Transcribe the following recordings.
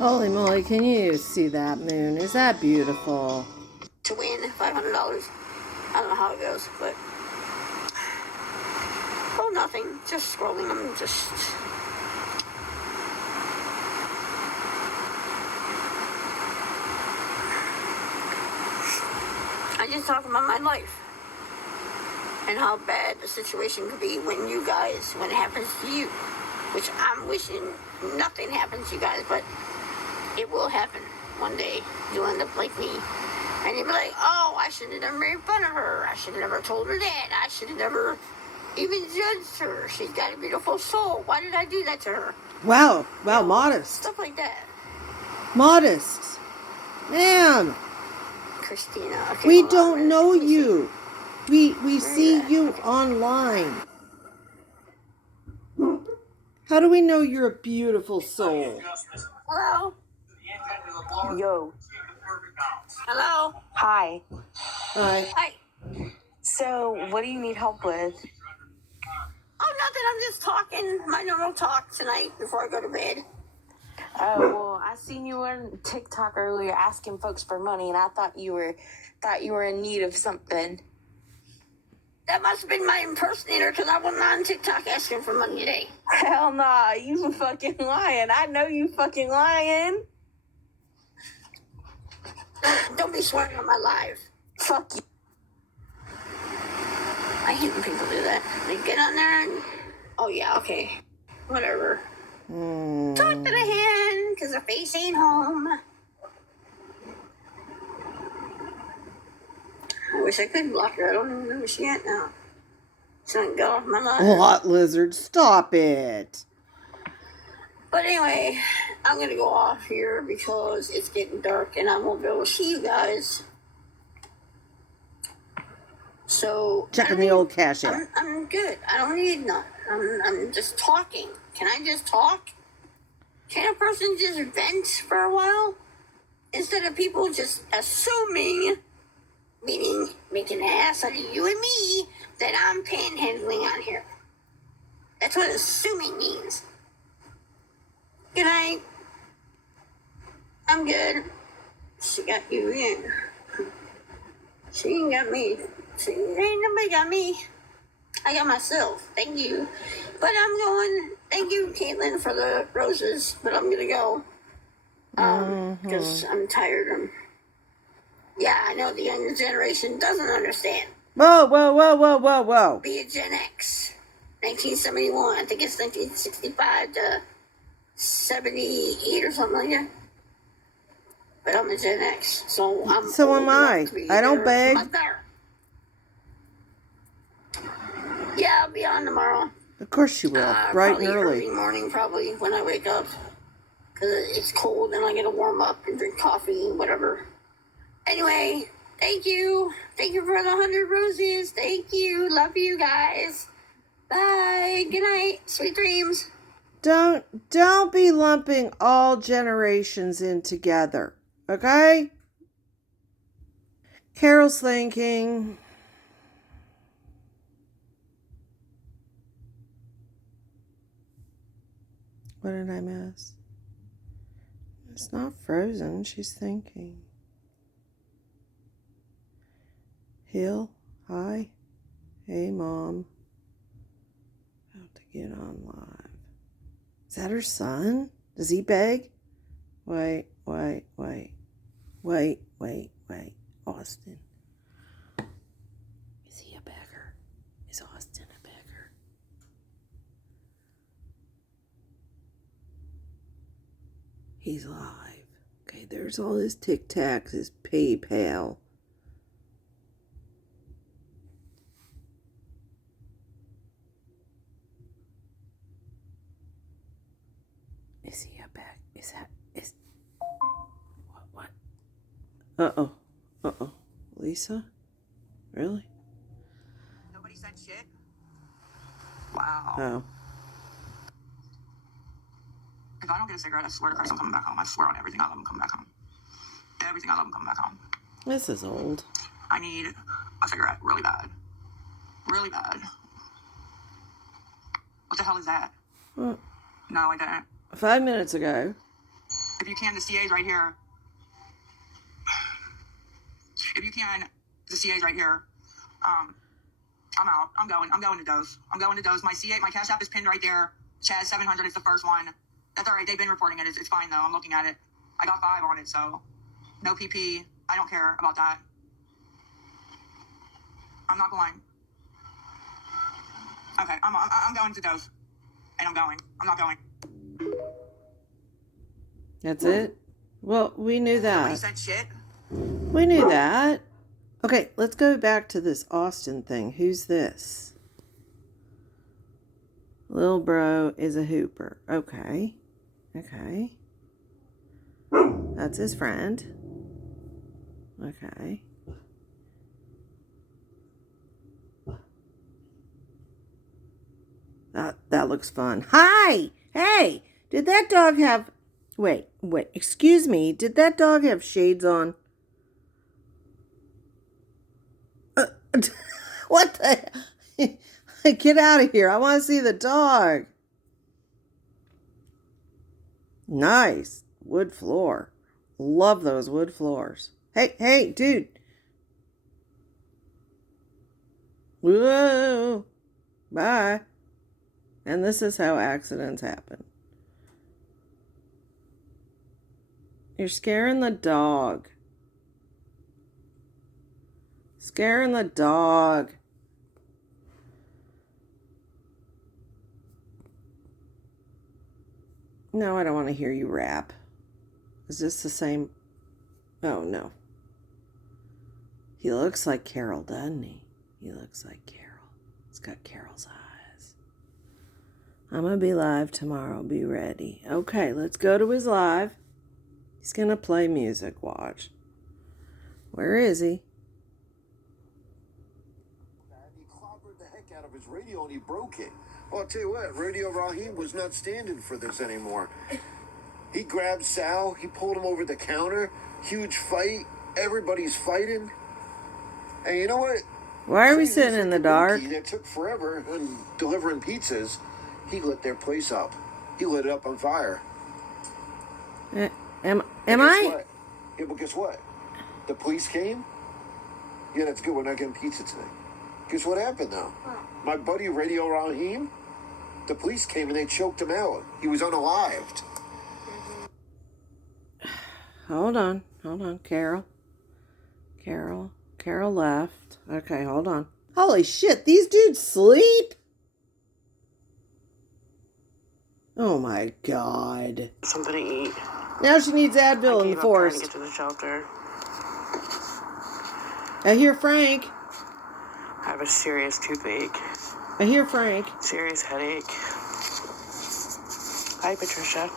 Holy moly, can you see that moon? Is that beautiful? To win $500. I don't know how it goes, but... Oh, nothing. Just scrolling. I'm just... I just talk about my life. And how bad the situation could be when you guys, when it happens to you. Which I'm wishing nothing happens to you guys, but it will happen one day. You'll end up like me. And you'll be like, oh, I should have never made fun of her. I should have never told her that. I should have never even judged her. She's got a beautiful soul. Why did I do that to her? Wow, You know, modest. Stuff like that. Modest. Ma'am. Christina. Okay, We don't know you. We see you okay. online. How do we know you're a beautiful soul? Hello? Yo. Hello? Hi. Hi. Hi. So, what do you need help with? Oh, nothing. I'm just talking my normal talk tonight before I go to bed. Oh, well, I seen you on TikTok earlier asking folks for money, and I thought you were in need of something. That must have been my impersonator because I wasn't on TikTok asking for money today. Hell nah, you fucking lying. I know you fucking lying. Don't be swearing on my live. Fuck you. I hate when people do that. They get on there and, oh yeah, okay, whatever. Talk to the hand because the face ain't home. I wish I could block her. I don't even know where she at now. So I can go off my life. Lot lizard, stop it. But anyway, I'm going to go off here because it's getting dark and I won't be able to see you guys. So Checking the old cash app. I'm good. I don't need none. I'm just talking. Can I just talk? Can a person just vent for a while? Instead of people just assuming, meaning making an ass out of you and me, that I'm panhandling on here. That's what assuming means. Good night. I'm good. She got you in. She ain't got me. She ain't nobody got me. I got myself. Thank you. But I'm going. Thank you, Caitlin, for the roses. But I'm gonna go. Because I'm tired. Yeah, I know the younger generation doesn't understand. Whoa. Be a Gen X. 1971. I think it's 1965 to 78 or something like that. But I'm a Gen X, so I'm So old am I. enough to be I don't their beg. mother. Yeah, I'll be on tomorrow. Of course you will. Bright and early. Early morning, probably, when I wake up. Because it's cold and I get to warm up and drink coffee and whatever. Anyway, thank you. Thank you for the 100 roses. Thank you. Love you guys. Bye. Good night. Sweet dreams. Don't be lumping all generations in together. Okay? Carole's thinking. What did I miss? It's not frozen. She's thinking. Hill, hi. Hey, Mom. About to get on live. Is that her son? Does he beg? Wait. Austin. Is he a beggar? Is Austin a beggar? He's live. Okay, there's all his Tic Tacs, his PayPal. Is he a beggar? Is what? Uh-oh. Lisa? Really? Nobody said shit? Wow. Oh. If I don't get a cigarette, I swear to Christ I'm coming back home. I swear on everything I love I'm coming back home. Everything I love I'm coming back home. This is old. I need a cigarette really bad. Really bad. What the hell is that? Well, No, I didn't. 5 minutes ago, If you can, the CA's right here. If you can, the CA's right here. I'm out. I'm going to Doze. My Cash App is pinned right there. Chaz 700 is the first one. That's all right. They've been reporting it. It's fine though. I'm looking at it. I got 5 on it, so no PP. I don't care about that. I'm not going. Okay, I'm going to Doze, and I'm going. I'm not going. That's it? Well, we knew that. Sent shit. We knew that. Okay, let's go back to this Austin thing. Who's this? Lil bro is a hooper. Okay. Okay. That's his friend. Okay. That looks fun. Hi! Hey! Did that dog have... Wait. Excuse me. Did that dog have shades on? What the... Get out of here. I want to see the dog. Nice. Wood floor. Love those wood floors. Hey, dude. Whoa. Bye. And this is how accidents happen. You're scaring the dog. Scaring the dog. No, I don't want to hear you rap. Is this the same? Oh, no. He looks like Carole, doesn't he? He looks like Carole. He's got Carole's eyes. I'm going to be live tomorrow. Be ready. Okay, let's go to his live. He's going to play music. Watch. Where is he? He clobbered the heck out of his radio and he broke it. Well, I'll tell you what, Radio Raheem was not standing for this anymore. He grabbed Sal, he pulled him over the counter, huge fight, everybody's fighting. And you know what? Why are we sitting in the dark? That took forever and delivering pizzas. He lit their place up. He lit it up on fire. Am I? What? Yeah, but guess what? The police came? Yeah, that's good. We're not getting pizza today. Guess what happened, though? My buddy Radio Raheem, the police came and they choked him out. He was unalived. Hold on, Carole left. Okay, hold on. Holy shit, these dudes sleep? Oh my god. Something to eat. Now she needs Advil in the forest. I get to the shelter. I hear Frank. I have a serious toothache. I hear Frank. Serious headache. Hi, Patricia.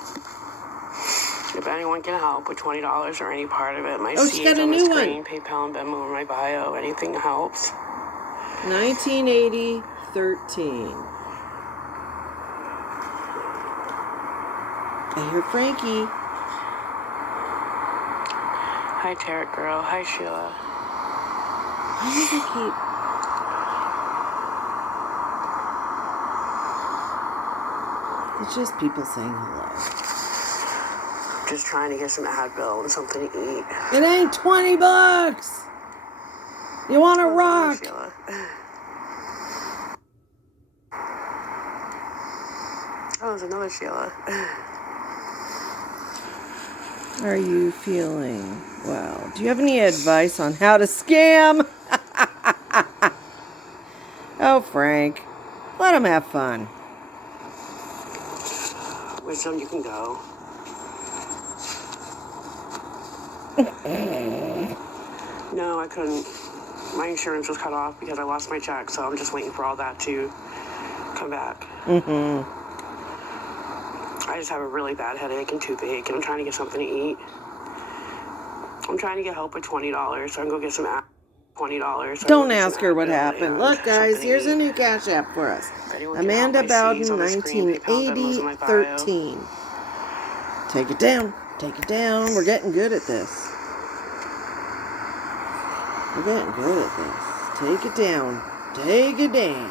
If anyone can help with $20 or any part of it, my she got a new one. PayPal and Venmo in my bio. Anything helps. 1980 13. I hear Frankie. Hi, Tarot Girl. Hi, Sheila. Why does he keep... It's just people saying hello. Just trying to get some Advil and something to eat. It ain't $20. You want to rock? Sheila. Oh, there's another Sheila. Are you feeling well? Do you have any advice on how to scam? Oh, Frank. Let him have fun. Wisdom, you can go. No, I couldn't. My insurance was cut off because I lost my check, so I'm just waiting for all that to come back. I just have a really bad headache and toothache, and I'm trying to get something to eat. I'm trying to get help with $20, so I can go get some $20. So don't ask her what happened. Look, guys, here's a new Cash App for us. Amanda Bowden, 1980 13. Take it down. Take it down. We're getting good at this. We're getting good at this. Take it down. Take it down.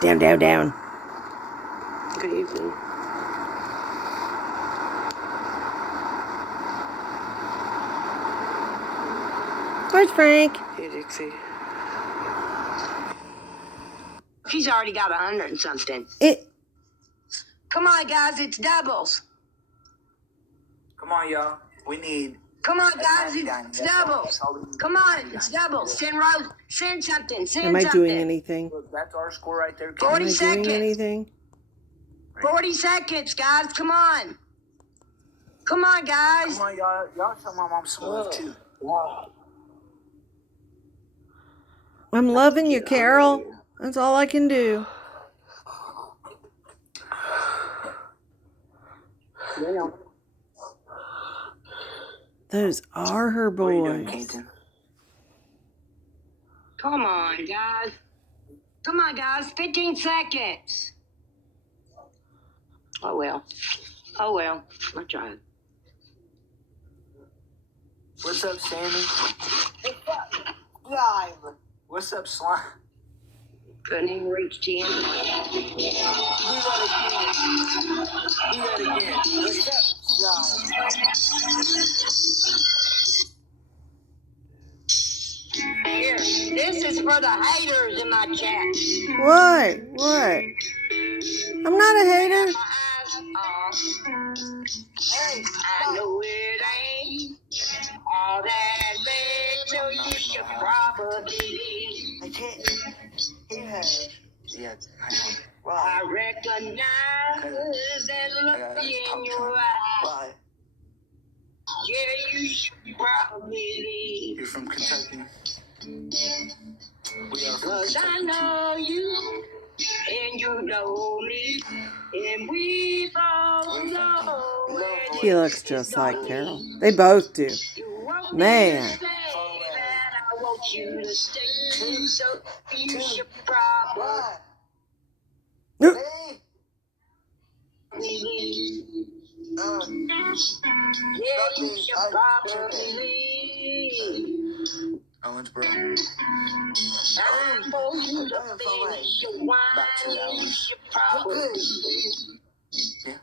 Down, down, down. Good evening. Surprise, Frank. Hey, Dixie. She's already got 100 and something. Come on, guys, it's doubles. Come on, y'all. We need. Come on, guys, it's doubles. Come on, it's doubles. Send Rose. Send something. Send Am I something. doing anything? Look, that's our score right there. 40 Am I seconds. doing anything? 40 seconds, guys. Come on. Come on, guys. Come on, y'all. Y'all show my mom some love, too. I'm loving you, Carole. That's all I can do. Those are her What are you doing, boys. Kenton? Come on, guys. Come on, guys. 15 seconds. Oh, well. Oh, well. I tried. What's up, Sammy? What's up, Slime? Couldn't even reach 10. Do that again. What's up, Slime? Here, this is for the haters in my chat. What? What? I'm not a hater. My eyes off. Hey, I know it ain't all that big, so you should probably. I can't. He has. Yeah, I know. Why? I recognize that look in your eyes. Why? Yeah, you should probably leave. You're from Kentucky. We are from 'Cause I Kentucky. know you, and you know me, and we both know where He looks just like Carole. They both do. Man. I want you to stay, so you should probably leave. Yeah, you should probably leave. Owensboro. Time for you to finish your wine. You should probably leave. Yeah.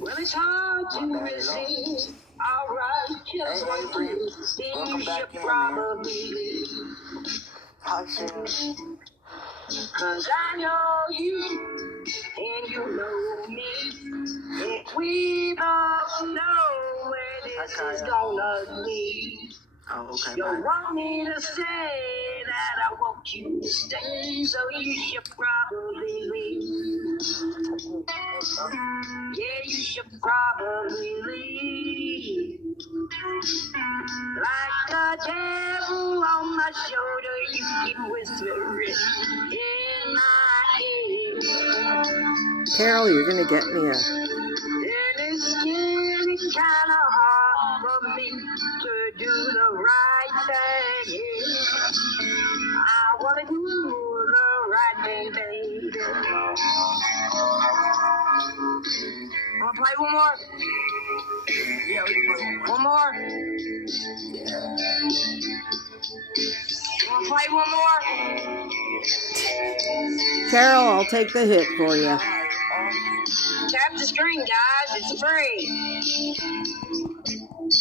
Well, it's hard to resist. All right, just Hey, like Avery. you. Then Welcome you back should in, probably leave. Hi, Sam. 'Cause I know you, and you know me. And we both know where this is gonna lead. Oh, okay, You bye. want me to say that I want you to stay, so you should probably leave. Yeah, you should probably leave. Like the devil on my shoulder, you can whisper it in my ear. Carole, you're going to get me a... And it's getting kind of hard for me to do the right thing. Yeah. I want to do the right thing, baby. Want to play one more? Yeah, we can play One more? Want to play one more? Carole, I'll take the hit for you. Tap the screen, guys. It's free.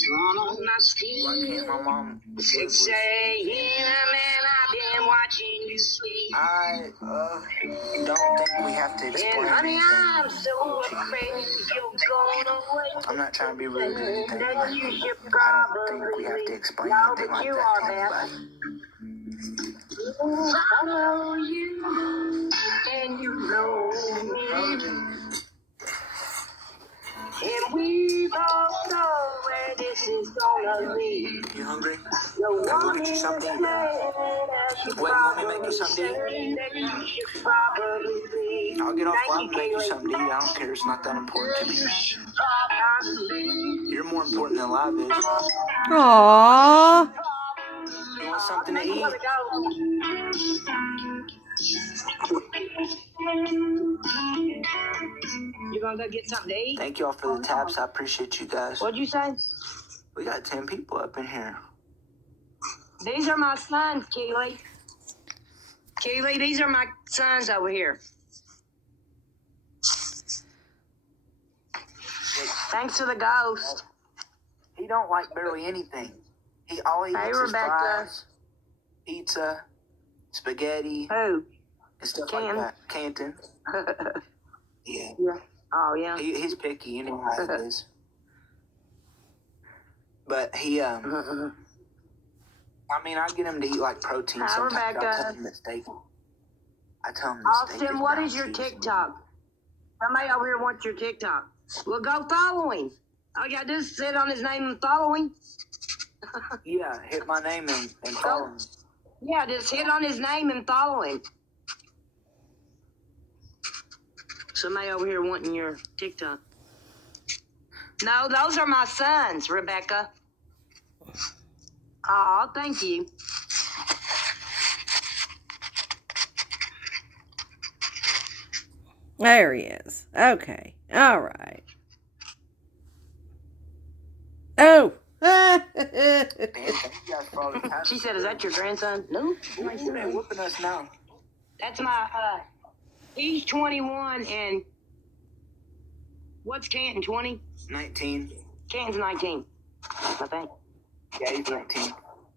Drawn on my skin. Why can't my mom live 6 with... a.m. and I've been watching you sleep. I don't think we have to And explain honey, anything. I'm so afraid you're going away. I'm not trying to be rude or anything, That but you should I don't think we have to probably explain know anything that like you that are to bad. anybody. I know you, and you know me. And we both know where this is gonna lead. You hungry? You Can I go want get me you to something? say that you Wait, you want me to make you something to eat? that you should probably leave. I'll get off Thank live and make you Kaylee. something to eat. I don't care. It's not that important to me. Probably. You're more important than live is. Aww. You want something to eat? You gonna go get something to eat? Thank y'all for the taps. I appreciate you guys. What'd you say? We got 10 people up in here. These are my sons, Keely. Keely, these are my sons over here. Thanks to the ghost. He don't like barely anything. All he Hey, eats is Rebecca. fries, pizza, spaghetti, Who? and stuff Canton? like that. Canton. Yeah. Oh, yeah. He's picky, you know how he is. But he, I mean, I get him to eat like protein Hi, sometimes. Rebecca. I tell him that steak. I tell him that steak Austin, is what brown is your cheese. TikTok? Somebody over here wants your TikTok. Well, go follow him. All you gotta do is sit on his name and follow him. Yeah, hit my name and follow me. Yeah, just hit on his name and follow him. Somebody over here wanting your TikTok. No, those are my sons, Rebecca. Oh, thank you. There he is. Okay. All right. Oh. Man, thank you guys for all the time. She said, "Is that your grandson?" No, my Ooh, they're son. whooping us now. That's my. He's 21, and what's Canton? 20? 19. Canton's 19. I think. Yeah, he's 19.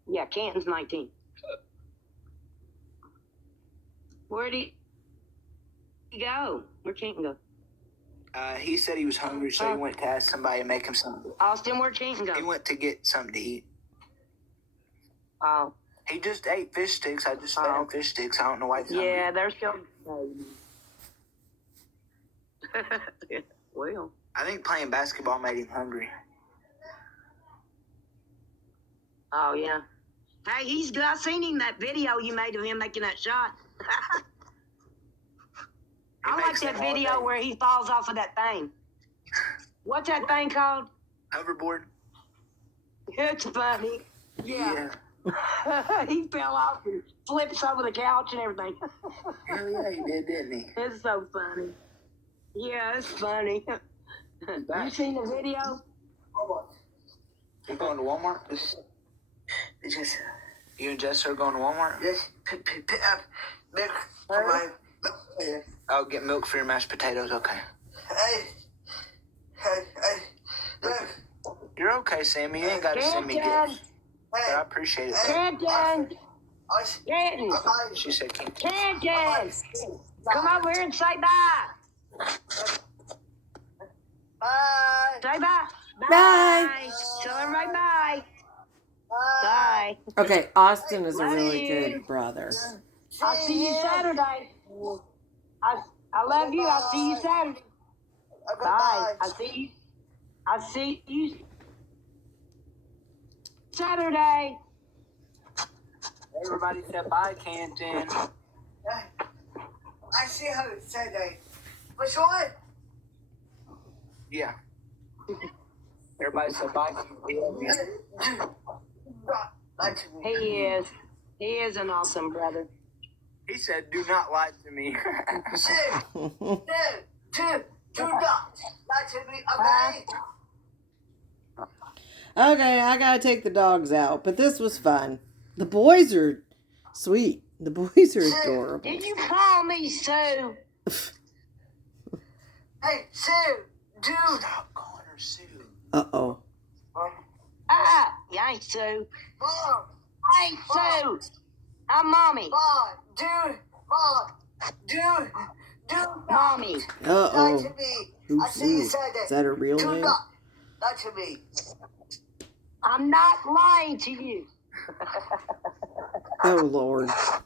Yeah, Canton's 19. Where'd he go? Where Canton go? He said he was hungry, so he went to ask somebody to make him something. Austin, where'd Canton He go? went to get something to eat. Oh, He just ate fish sticks. I just fed him fish sticks. I don't know why he's hungry. yeah, they're still. Well, I think playing basketball made him hungry. oh yeah. Hey, he's good. I seen him that video you made of him making that shot. I like makes that them all video day. where he falls off of that thing. What's that thing called? Hoverboard? It's funny. Yeah. He fell off and flips over the couch and everything. Hell yeah, he did, didn't he? It's so funny. Yeah, it's funny. You seen the video? You going to Walmart? Just, You and Jess are going to Walmart? just pick up milk for my. Oh, get milk for your mashed potatoes. Okay. Look. You're okay, Sammy. You ain't got to send me Canton! gifts. But I appreciate it. Canton! Canton! She said, "Can't." Canton! Come over here and say bye. Bye. Say bye. Bye. Tell everybody bye. Bye. Okay, Austin is a Love really you. good brother. I'll see you Saturday. I love you. I'll see you Saturday. Bye. I'll see you Saturday. Everybody said bye, Canton. I see how it said which one? Yeah. Everybody said bye. He is. He is an awesome brother. He said, "Do not lie to me." Do not lie to me, okay? Okay, I gotta take the dogs out, but this was fun. The boys are sweet. The boys are adorable. Did you call me Sue? Hey, Sue, dude. Stop calling her Sue. Uh-oh. You ain't Sue. Mom, I ain't Sue. I'm Mommy. Mom, dude, Mommy. lie Uh-oh. to me. Who's I see you Sue? said that. Is that her real Do name? not lie to me. I'm not lying to you. Oh, Lord.